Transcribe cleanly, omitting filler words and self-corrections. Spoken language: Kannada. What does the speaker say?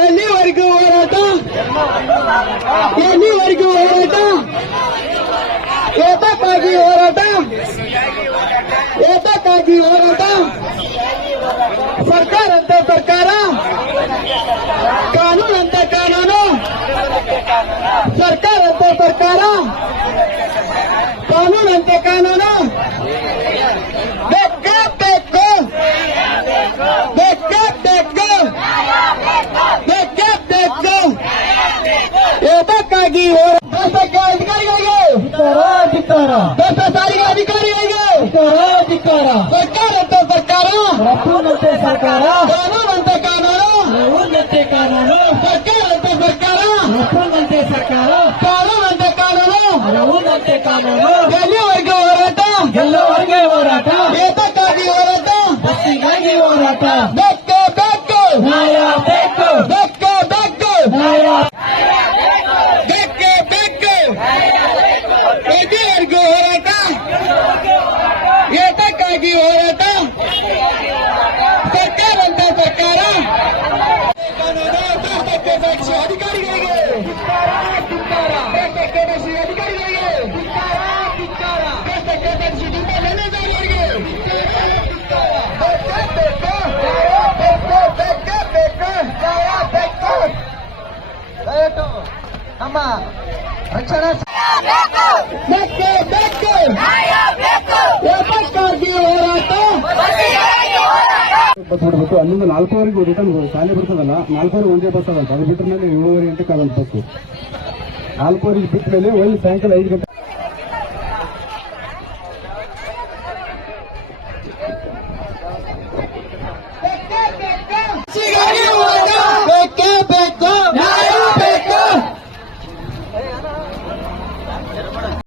ಎಲ್ಲಿವರೆಗೂ ಹೋರಾಟ, ಎಲ್ಲಿವರೆಗೂ ಹೋರಾಟ, ಏತಕ್ಕಾಗಿ ಹೋರಾಟ, ಏತಕ್ಕಾಗಿ ಹೋರಾಟ. ಸರ್ಕಾರ ಅಂತ ಸರ್ಕಾರ, ಕಾನೂನು ಅಂತ ಕಾನೂನು, ಸರ್ಕಾರ ಅಂತ ಸರ್ಕಾರ, ಕಾನೂನು ಅಂತ ಕಾನೂನು. ಬೇಕೇ ಬೇಕು, ಬೇಕೇ ಬೇಕು, ಬೇಕೇ ಬೇಕು. ಏತಕ್ಕಾಗಿ ದೇಶಕ್ಕೆ ಅಧಿಕಾರಿಗಳಿಗೆ, ದೇಶ ಸಾರಿಗೆ ಅಧಿಕಾರಿಗಳಿಗೆ ಸರ್ಕಾರ ಅಂತ ಸರ್ಕಾರ, ರಫ್ತುನಂತೆ ಸರ್ಕಾರ, ಕಾನೂನಂತೆ ಕಾನೂನು, ರಫ್ತುನಂತೆ ಕಾನೂನು, ಸರ್ಕಾರ ಅಂತ ಸರ್ಕಾರ, ರಫ್ತುನಂತೆ ಸರ್ಕಾರ, ಕಾನೂನಂತೆ ಕಾನೂನು. ರಫ್ತುನಂತೆ ಕಾನೂನು. ಎಲ್ಲಿವರೆಗೂ ಹೋರಾಟ, ಎಲ್ಲವರೆಗೆ ಹೋರಾಟ, ಏತಕ್ಕಾಗಿ ಹೋರಾಟ, ಬಸ್ಸಿಗಾಗಿ ಹೋರಾಟ. ಬೇಕೇ ಬೇಕು, ನ್ಯಾಯ ಬೇಕು, ಬೇಕೇ ಬೇಕು, ನ್ಯಾಯ ಬೇಕೇ ಬೇಕು. ಎಲ್ಲಿವರೆಗೂ ಹೋರಾಟ, ಏತಕ್ಕಾಗಿ ಹೋರಾಟ, ಸರ್ಕಾರ ಅಂತ ಸರ್ಕಾರ, ಕಾನೂನು. ದೇಶಕ್ಕೆ ಸಾಕ್ಷಿ ಅಧಿಕಾರಿಗಳಿಗೆ, ದೇಶಕ್ಕೆ ಸಾಕ್ಷಿ ಅಧಿಕಾರಿಗಳಿಗೆ, ದೇಶಕ್ಕೆ ಸಾಕ್ಷಿ ಡಿಂಬ ಮ್ಯಾನೇಜರ್ಗಳಿಗೆ ಬೇಕೇ ಬೇಕು, ನ್ಯಾಯ ಬೇಕು. ದಯವಿಟ್ಟು ನಮ್ಮ ರಕ್ಷಣಾ ಬೇಕೇ ಬೇಕು, ಏತಕ್ಕಾಗಿ ಹೋರಾಟ. ಬಸ್ ಬಿಡಬೇಕು. ಅಲ್ಲಿಂದ 4:00ವರೆಗೆ ರಿಟರ್ನ್ ಶಾಲೆ ಬರ್ತದಲ್ಲ, 4:00ವರೆಗೆ ಒಂದೇ ಬಸ್ ಅದಂತ. ಅದು ಬಿಟ್ಟ ಮೇಲೆ 7:30 ಗಂಟೆಗೆ ಆದಂತ ಬಸ್ಸು. 4:00ವರೆಗೆ ಬಿಟ್ಟ ಮೇಲೆ ಒಳ್ಳೆ ಸಾಯಂಕಾಲ 5 ಗಂಟೆ